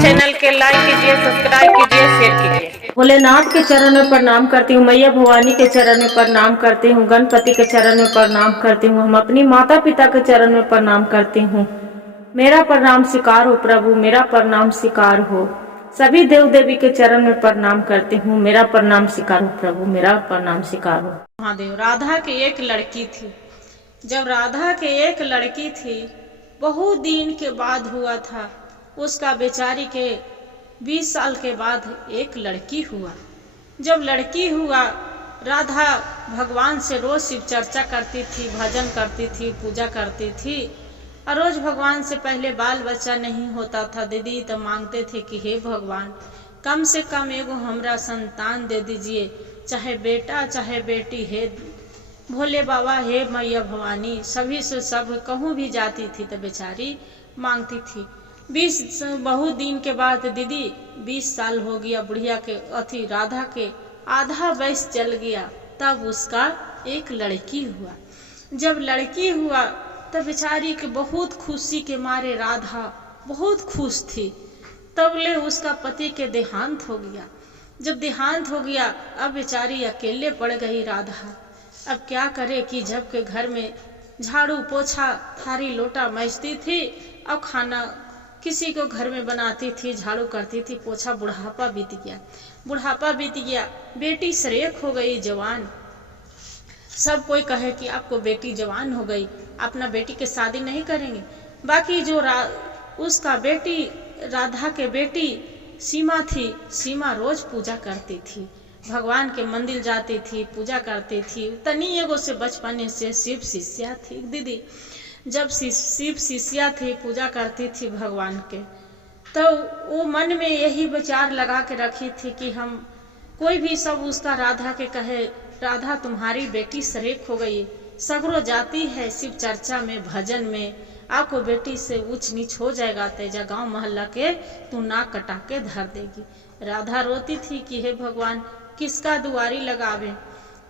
Channel के like कीजिए, subscribe कीजिए, शेयर कीजिए। भोलेनाथ के चरण में प्रणाम करती हूँ, मैया भवानी के चरण में प्रणाम करती हूँ, गणपति के चरण में प्रणाम करती हूँ, हम अपनी माता पिता के चरण में प्रणाम करती हूँ। मेरा प्रणाम स्वीकार हो प्रभु, मेरा प्रणाम स्वीकार हो। सभी देव देवी के चरण में प्रणाम करती हूँ, मेरा प्रणाम स्वीकार हो प्रभु, मेरा प्रणाम स्वीकार हो। महादेव। राधा की एक लड़की थी। जब राधा के एक लड़की थी, बहुत दिन के बाद हुआ था उसका बेचारी के 20 साल के बाद एक लड़की हुआ। जब लड़की हुआ, राधा भगवान से रोज शिव चर्चा करती थी, भजन करती थी, पूजा करती थी। और रोज भगवान से पहले बाल बच्चा नहीं होता था दीदी, तो मांगते थे कि हे भगवान, कम से कम एगो हमरा संतान दे दीजिए, चाहे बेटा चाहे बेटी। हे भोले बाबा, हे मैया भवानी, सभी से सब कहूँ भी जाती थी तो बेचारी मांगती थी। 20 बहुत दिन के बाद दीदी 20 साल हो गया बुढ़िया के, अथी राधा के आधा वयस चल गया, तब उसका एक लड़की हुआ। जब लड़की हुआ तब बेचारी के बहुत खुशी के मारे राधा बहुत खुश थी। तब ले उसका पति के देहांत हो गया। जब देहांत हो गया, अब बेचारी अकेले पड़ गई राधा। अब क्या करे कि जब के घर में झाड़ू पोछा थारी लोटा मैजती थी, अब खाना किसी को घर में बनाती थी, झाड़ू करती थी, पोछा। बुढ़ापा बीत गया, बुढ़ापा बीत गया, बेटी सरेख हो गई, जवान। सब कोई कहे कि आपको बेटी जवान हो गई, अपना बेटी के शादी नहीं करेंगे। बाकी जो उसका बेटी, राधा के बेटी सीमा थी, सीमा रोज पूजा करती थी, भगवान के मंदिर जाती थी, पूजा करती थी। तनी एगो से बचपने से शिव शिष्या थी दीदी। जब शिव शिष्या थी, पूजा करती थी भगवान के, तो वो मन में यही विचार लगा के रखी थी कि हम कोई भी सब उसका राधा के कहे, राधा तुम्हारी बेटी सरेख हो गई, सगरो जाती है शिव चर्चा में, भजन में, आपको बेटी से ऊंच नीच हो जाएगा, तेजा गांव मोहल्ला के तू नाक कटा के धर देगी। राधा रोती थी कि हे भगवान, किसका दुआरी लगावे।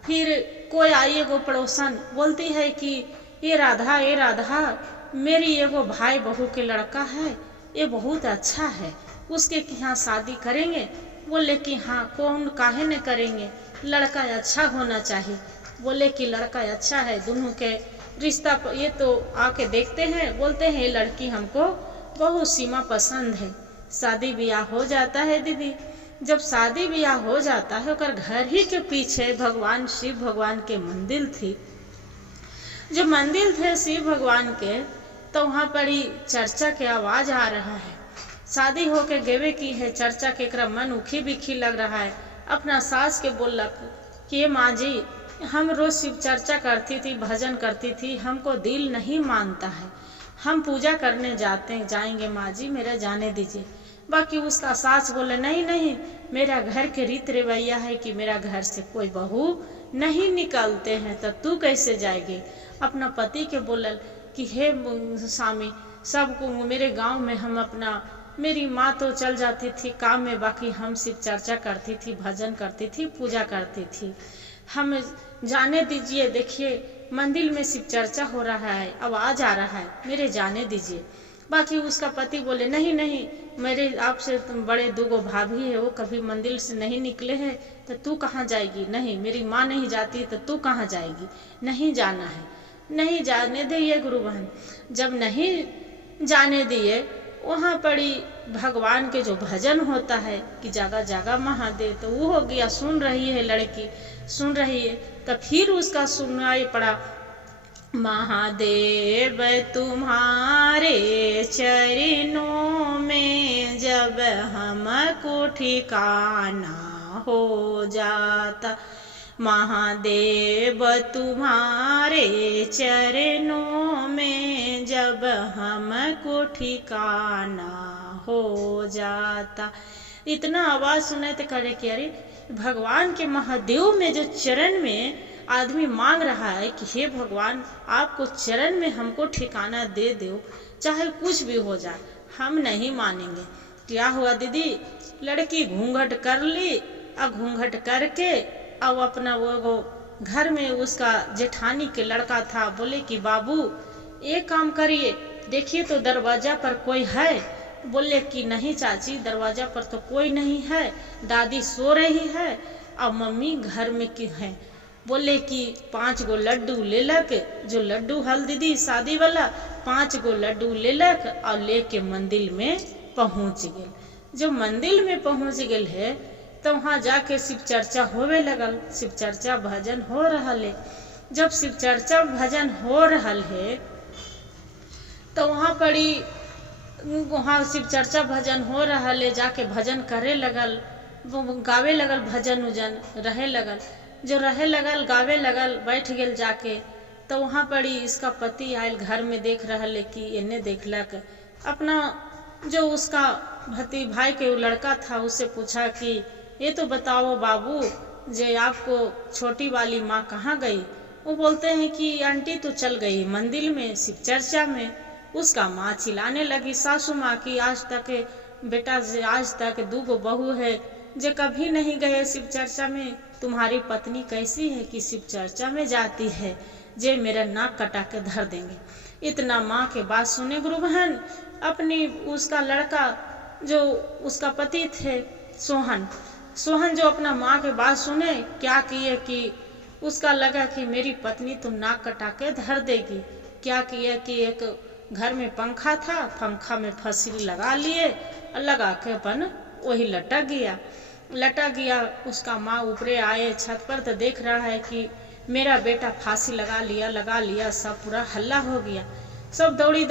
फिर कोई आई, एगो पड़ोसन बोलती है कि ये राधा, मेरी एगो भाई बहू के लड़का है, ये बहुत अच्छा है, उसके यहाँ शादी करेंगे। बोले कि हाँ, कौन काहे न करेंगे, लड़का अच्छा होना चाहिए। बोले कि लड़का अच्छा है, दोनों के रिश्ता ये तो आके देखते हैं। बोलते हैं लड़की हमको बहुत सीमा पसंद है। शादी ब्याह हो जाता है दीदी। जब शादी ब्याह हो जाता है, ओकर घर ही के पीछे भगवान शिव भगवान के मंदिर थी। जो मंदिर थे शिव भगवान के, तो वहाँ पर ही चर्चा के आवाज आ रहा है। शादी होके गेवे की है, चर्चा के एकरा मन उखी बिखी लग रहा है। अपना सास के बोलक कि माँ जी, हम रोज शिव चर्चा करती थी, भजन करती थी, हमको दिल नहीं मानता है, हम पूजा करने जाएंगे माँ जी, मेरा जाने दीजिए। बाकी उसका सास बोले नहीं नहीं, मेरा घर के रीत रवैया है कि मेरा घर से कोई बहू नहीं निकलते हैं, तो तू कैसे जाएगी। अपना पति के बोलल कि हे स्वामी, सबको मेरे गांव में हम अपना, मेरी माँ तो चल जाती थी काम में, बाकी हम शिव चर्चा करती थी, भजन करती थी, पूजा करती थी, हम जाने दीजिए। देखिए मंदिर में शिव चर्चा हो रहा है, आवाज आ रहा है, मेरे जाने दीजिए। बाकी उसका पति बोले नहीं नहीं, मेरे आपसे बड़े दूगो भाभी है, वो कभी मंदिर से नहीं निकले हैं, तो तू कहाँ जाएगी। नहीं, मेरी माँ नहीं जाती तो तू कहाँ जाएगी, नहीं जाना है, नहीं जाने दिए गुरु बहन। जब नहीं जाने दिए, वहाँ पड़ी भगवान के जो भजन होता है कि जागा जागा महादेव, तो वो हो गया। सुन रही है लड़की, सुन रही है, तो फिर उसका सुनाई पड़ा, महादेव तुम्हारे चरणों में जब हमको ठिकाना हो जाता, महादेव तुम्हारे चरणों में जब हमको ठिकाना हो जाता। इतना आवाज सुने तो करे कि अरे भगवान के महादेव में जो चरण में आदमी मांग रहा है कि हे भगवान, आपको चरण में हमको ठिकाना दे दो, चाहे कुछ भी हो जाए, हम नहीं मानेंगे। क्या हुआ दीदी, लड़की घूंघट कर ली, और घूंघट करके अब अपना वो घर में उसका जेठानी के लड़का था, बोले कि बाबू एक काम करिए, देखिए तो दरवाजा पर कोई है। बोले कि नहीं चाची, दरवाजा पर तो कोई नहीं है, दादी सो रही है और मम्मी घर में की है। बोले कि 5 गो लड्डू ले लक, जो लड्डू हल दीदी शादी वाला, 5 गो लड्डू ले लक और लेके मंदिर में पहुंच गए। जो मंदिर में पहुंच गए है तो वहाँ जाके शिव चर्चा होवे लगल, शिव चर्चा भजन हो रहा है। जब शिव चर्चा भजन हो रहा है तो वहाँ शिव चर्चा भजन हो रहा है, जाके भजन करे लगल, वो गावे लगल, भजन उजन रहे लगल। जो रहे लगल गावे लगल, बैठ गेल जाके। तो वहाँ पड़ी इसका पति आयल घर में, देख रहा है कि इन्हें देखलक अपना जो उसका भाई के वो लड़का था, उससे पूछा कि ये तो बताओ बाबू, जे आपको छोटी वाली माँ कहाँ गई? वो बोलते हैं कि आंटी तो चल गई मंदिर में शिव चर्चा में। उसका माँ चिल्लाने लगी, सासू माँ की, आज तक बेटा आज तक 2 गो बहू है जे कभी नहीं गए शिव चर्चा में, तुम्हारी पत्नी कैसी है कि शिव चर्चा में जाती है, जे मेरा नाक कटा के धर देंगे। इतना माँ के बात सुने गुरु बहन, अपनी उसका लड़का जो उसका पति थे सोहन जो अपना माँ के बात सुने, क्या किए कि उसका लगा कि मेरी पत्नी तो नाक कटा के धर देगी। क्या किया कि एक घर में पंखा था, पंखा में फंसरी लगा लिए और लगा के अपन वही लटक गया। उसका माँ ऊपरे आए छत पर तो देख रहा है कि मेरा बेटा फांसी लगा लिया। सब पूरा हल्ला हो गया। सब दौड़ी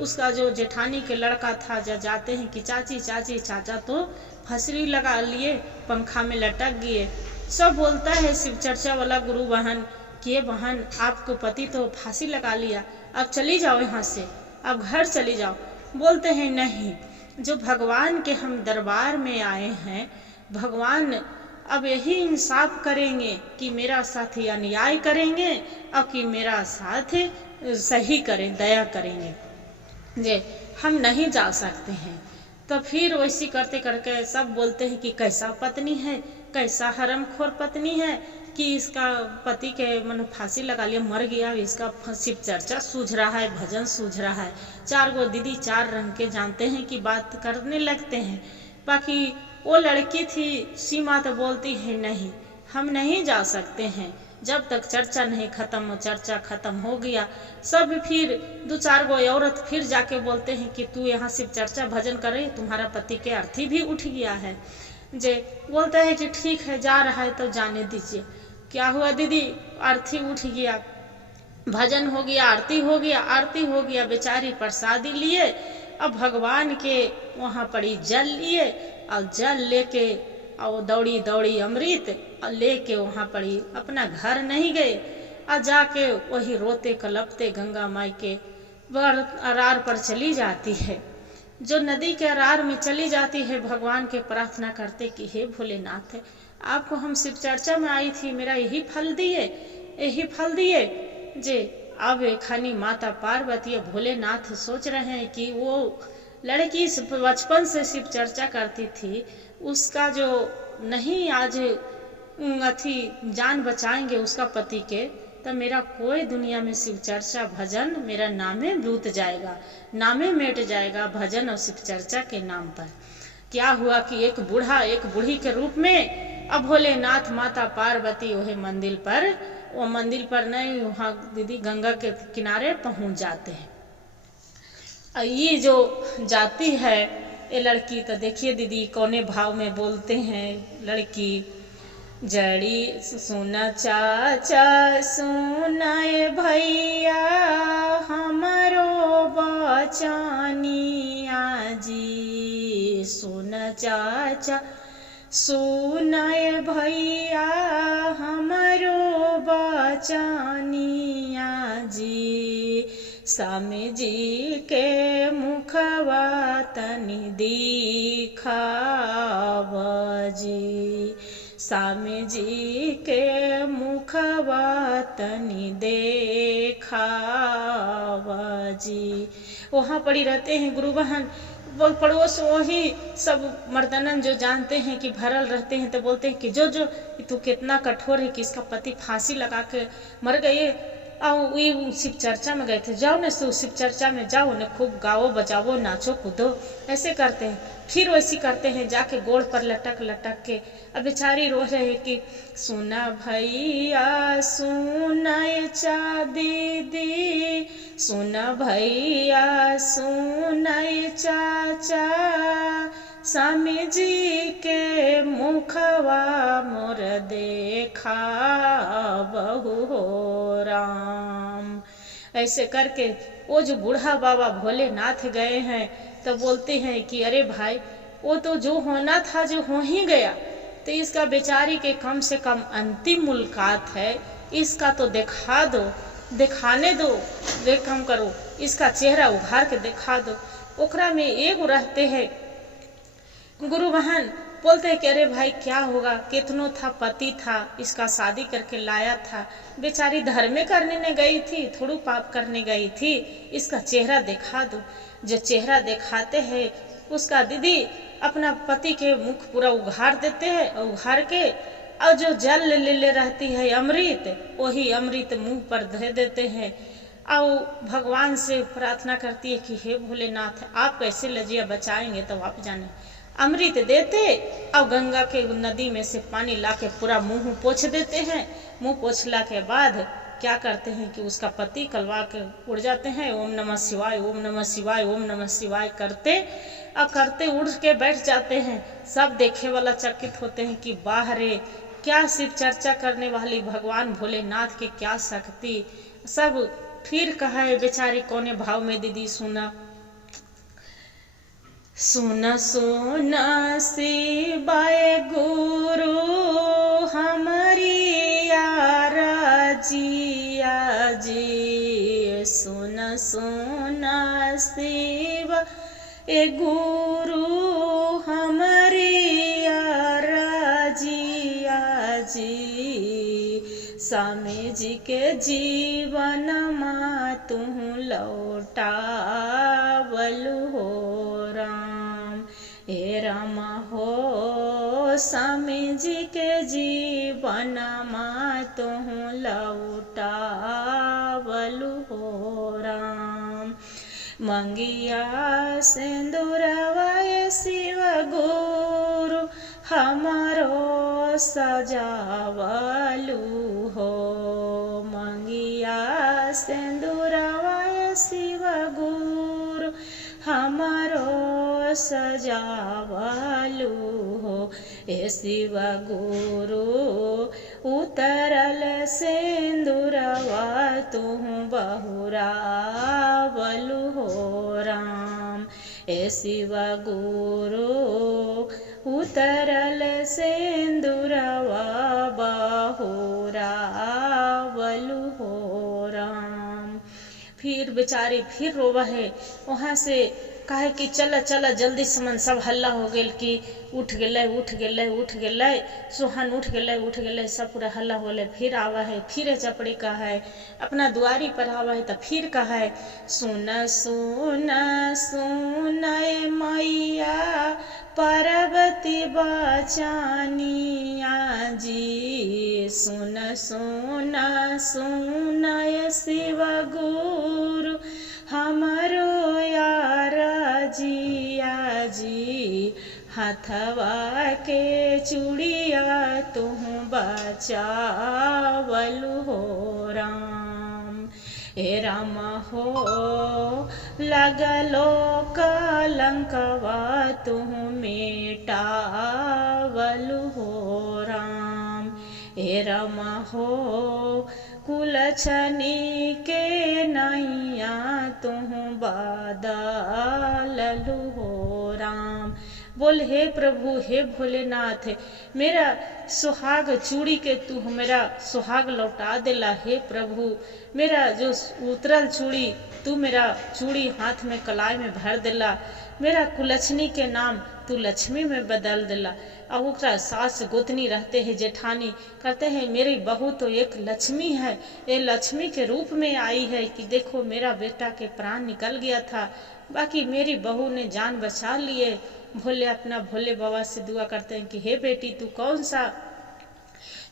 उसका जो जेठानी के लड़का था, जाते हैं कि चाची चाचा तो फंसरी लगा लिए, पंखा में लटक गए। सब बोलता है शिव चर्चा वाला गुरु बहन कि बहन आपको पति तो फांसी लगा लिया, अब चली जाओ यहाँ से, अब घर चली जाओ। बोलते हैं नहीं, जो भगवान के हम दरबार में आए हैं, भगवान अब यही इंसाफ करेंगे कि मेरा साथ अन्याय करेंगे और कि मेरा साथ सही करें, दया करेंगे, जे हम नहीं जा सकते हैं। तो फिर वैसी करते करके सब बोलते हैं कि कैसा पत्नी है, कैसा हरमखोर पत्नी है कि इसका पति के मन फांसी लगा लिया, मर गया, इसका शिव चर्चा सूझ रहा है, भजन सूझ रहा है। 4 गो दीदी 4 रंग के जानते हैं कि बात करने लगते हैं। बाकी वो लड़की थी सीमा तो बोलती है नहीं, हम नहीं जा सकते हैं जब तक चर्चा नहीं खत्म हो। चर्चा खत्म हो गया, सब फिर 2-4 गो औरत फिर जाके बोलते हैं कि तू यहाँ शिव चर्चा भजन कर रही, तुम्हारा पति के अर्थी भी उठ गया है। जे बोलता है कि ठीक है, जा रहा है तो जाने दीजिए। क्या हुआ दीदी, अर्थी उठ गया, भजन हो गया, आरती हो गया, बेचारी प्रसादी लिए। अब भगवान के वहाँ पड़ी जल लिए और जल लेके और दौड़ी अमृत और लेके वहाँ पड़ी अपना घर नहीं गए और जाके वही रोते कलपते गंगा माई के अरार पर चली जाती है। जो नदी के अरार में चली जाती है, भगवान के प्रार्थना करते कि हे भोलेनाथ, आपको हम शिव चर्चा में आई थी, मेरा यही फल दिए जे अब खानी माता पार्वती भोलेनाथ सोच रहे हैं कि वो लड़की बचपन से शिव चर्चा करती थी, उसका जो नहीं आज जान बचाएंगे उसका पति के, तो मेरा कोई दुनिया में शिव चर्चा भजन मेरा नामे लूट जाएगा, नामे मिट जाएगा भजन और शिव चर्चा के नाम पर। क्या हुआ कि एक बूढ़ा एक बूढ़ी के रूप में अब भोलेनाथ माता पार्वती वही मंदिर पर नहीं, वहाँ दीदी गंगा के किनारे पहुंच जाते हैं। ये जो जाती है ये लड़की, तो देखिए दीदी कौने भाव में बोलते हैं लड़की। जड़ी सुना चाचा सुनाए भैया हमारो बचानिया जी, सुना चाचा सुनाए भैया हमारो बचानिया जी, स्वामी जी के मुखवा तनि दिखाव जी, स्वामी जी के मुखवा तनि देखाव जी। वहाँ पड़ी रहते हैं गुरु बहन, वो पड़ोस वही सब मर्दनन जो जानते हैं कि भरल रहते हैं, तो बोलते हैं कि जो तू कितना कठोर है कि इसका पति फांसी लगा के मर गए और ये शिव चर्चा में गए थे, जाओ ना शिव चर्चा में जाओ ना, खूब गाओ बजाओ नाचो कूदो, ऐसे करते हैं। फिर वैसी करते हैं, जाके गोड़ पर लटक लटक के। अब बेचारी रो रहे कि सुना भैया सुना चा दीदी, सुना भैया सुना चाचा, स्वामी जी के मुखवा मोर देखा बहु हो राम। ऐसे करके वो जो बूढ़ा बाबा भोलेनाथ गए हैं तो बोलते हैं कि अरे भाई वो तो जो होना था जो हो ही गया, तो इसका बेचारी के कम से कम अंतिम मुलाकात है, इसका तो दिखा दो, दिखाने दो, कम करो, इसका चेहरा उघार के दिखा दो। ओकरा में एगो रहते हैं गुरु बहन, बोलते हैं कि अरे भाई क्या होगा, कितनो था पति था, इसका शादी करके लाया था, बेचारी धर्म करने ने गई थी, थोड़ू पाप करने गई थी, इसका चेहरा दिखा दो। जो चेहरा दिखाते हैं उसका दीदी अपना पति के मुख पूरा उघार देते हैं, उघार के और जो जल ले रहती है अमृत, वही अमृत मुंह पर दे देते हैं और भगवान से प्रार्थना करती है कि हे भोलेनाथ आप कैसे लजिया बचाएंगे, तो आप जाने। अमृत देते और गंगा के नदी में से पानी लाके पूरा मुंह पोंछ देते हैं। मुंह पोंछला के बाद क्या करते हैं कि उसका पति कलवा के उड़ जाते हैं, ओम नमः शिवाय ओम नमः शिवाय ओम नमः शिवाय करते और करते उड़ के बैठ जाते हैं। सब देखे वाला चकित होते हैं कि वाह रे, क्या शिव चर्चा करने वाली भगवान भोलेनाथ के क्या शक्ति। सब फिर कहा है बेचारी कोने भाव में दीदी सुना, सुना सुना शिवाय गुरु हमारी आरजिया जी, सुना सुना शिव ए गुरु हमारी आरजिया जी, स्वामी जी के जीवन मा तू लौटा बलु हो राम। हे राम हो स्वामी जी के जीवन मा तू लौटा बलु हो राम। मंगिया सिंदूरवाए शिव गुरु हमारो सजावलु हो, मंगिया सिंदूरवाए शिव गुरु हमारो सजावलु हो। ए शिव गुरु उतरल सिंदूरवा तुम बहुरावलु हो राम। ए शिव गुरु उतरल सिंदूरवा बहुरावलु हो राम। फिर बेचारी फिर रोवा है, वहाँ से कहे कि चल चल जल्दी समन, सब हल्ला हो गेल कि उठ गेलै उठ गेलै उठ गेलै, सोहन उठ गेलै, सब पूरा हल्ला हो गेलै। फिर आवा है, फिर चपड़ी का है अपना दुआरी पर आवा है, तो फिर कहा है सुन सुन सुन मैया पार्वती बचानिया जी, सुन सुन सुन शिव गुरु हमारो यार जिया जी, हाथवा के चूड़िया तुम बचावलु हो राम। हे राम हो लगलो कलंकवा तुम मेटावलु हो राम। हे राम हो कुलछनी के नैया तुम बादलु हो राम। बोल हे प्रभु हे भोलेनाथ, मेरा सुहाग चूड़ी के तू मेरा सुहाग लौटा देला। हे प्रभु मेरा जो उतरल चूड़ी तू मेरा चूड़ी हाथ में कलाई में भर देला, मेरा कुलछनी के नाम तू लक्ष्मी में बदल देला। और ओकरा सास गोतनी रहते हैं जेठानी, कहते हैं मेरी बहू तो एक लक्ष्मी है, ये लक्ष्मी के रूप में आई है कि देखो मेरा बेटा के प्राण निकल गया था, बाकी मेरी बहू ने जान बचा लिए। भोले अपना भोले बाबा से दुआ करते हैं कि हे बेटी तू कौन सा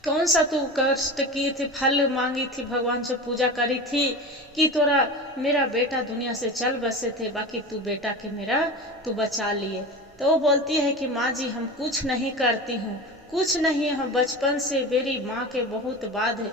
कौन सा तू कष्ट की थी, फल मांगी थी, भगवान से पूजा करी थी कि तोरा मेरा बेटा दुनिया से चल बसे थे, बाकी तू बेटा के मेरा तू बचा लिए। तो वो बोलती है कि माँ जी हम कुछ नहीं करती हूँ, कुछ नहीं, हम बचपन से मेरी माँ के बहुत बाद है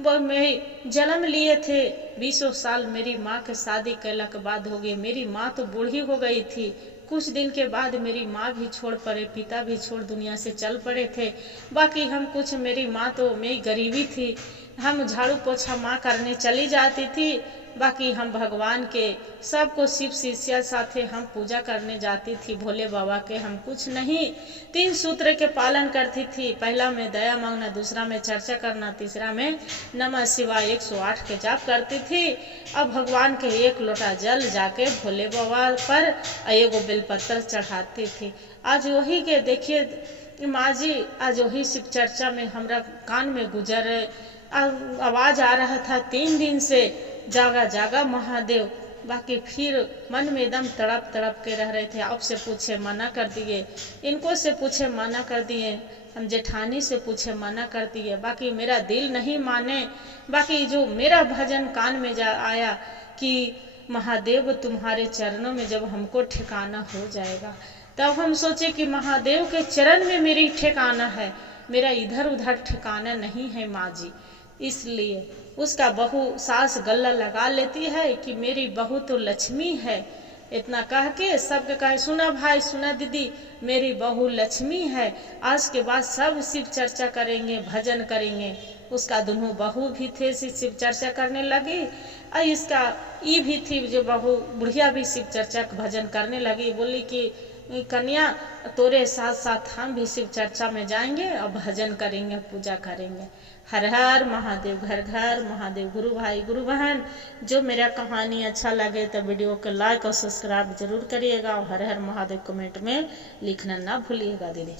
वो मेरी जन्म लिए थे, 20 साल मेरी माँ के शादी कैला के बाद हो गई। मेरी माँ तो बूढ़ी हो गई थी, कुछ दिन के बाद मेरी माँ भी छोड़ पड़े, पिता भी छोड़ दुनिया से चल पड़े थे। बाकी हम कुछ, मेरी माँ तो मेरी गरीबी थी, हम झाड़ू पोछा माँ करने चली जाती थी। बाकी हम भगवान के सबको शिव शिष्या साथे हम पूजा करने जाती थी भोले बाबा के। हम कुछ नहीं, 3 सूत्र के पालन करती थी। पहला में दया मांगना, दूसरा में चर्चा करना, तीसरा में नमः शिवाय 108 के जाप करती थी। अब भगवान के 1 लोटा जल जाके भोले बाबा पर एगो बेलपत्र चढ़ाती थी। आज वही के देखिए माँ जी, आज वही शिव चर्चा में हमरा कान में गुजर आवाज आ रहा था 3 दिन से, जागा जागा महादेव। बाकी फिर मन में एकदम तड़प तड़प के रह रहे थे। आपसे पूछे मना कर दिए, इनको से पूछे मना कर दिए, हम जेठानी से पूछे मना कर दिए, बाकी मेरा दिल नहीं माने। बाकी जो मेरा भजन कान में जा आया कि महादेव तुम्हारे चरणों में जब हमको ठिकाना हो जाएगा, तब हम सोचे कि महादेव के चरण में मेरी ठिकाना है, मेरा इधर उधर ठिकाना नहीं है माँ जी। इसलिए उसका बहू सास गला लगा लेती है कि मेरी बहू तो लक्ष्मी है। इतना कह के सबके कहे सुना भाई सुना दीदी, मेरी बहू लक्ष्मी है। आज के बाद सब शिव चर्चा करेंगे, भजन करेंगे। उसका दोनों बहू भी थे शिव चर्चा करने लगी, और इसका ई भी थी जो बहू बुढ़िया भी शिव चर्चा भजन करने लगी। बोली कि कन्या तोरे साथ साथ हम भी शिव चर्चा में जाएंगे और भजन करेंगे, पूजा करेंगे। हर हर महादेव, घर घर महादेव। गुरु भाई गुरु बहन, जो मेरा कहानी अच्छा लगे तो वीडियो को लाइक और सब्सक्राइब जरूर करिएगा, और हर हर महादेव कमेंट में लिखना ना भूलिएगा दीदी।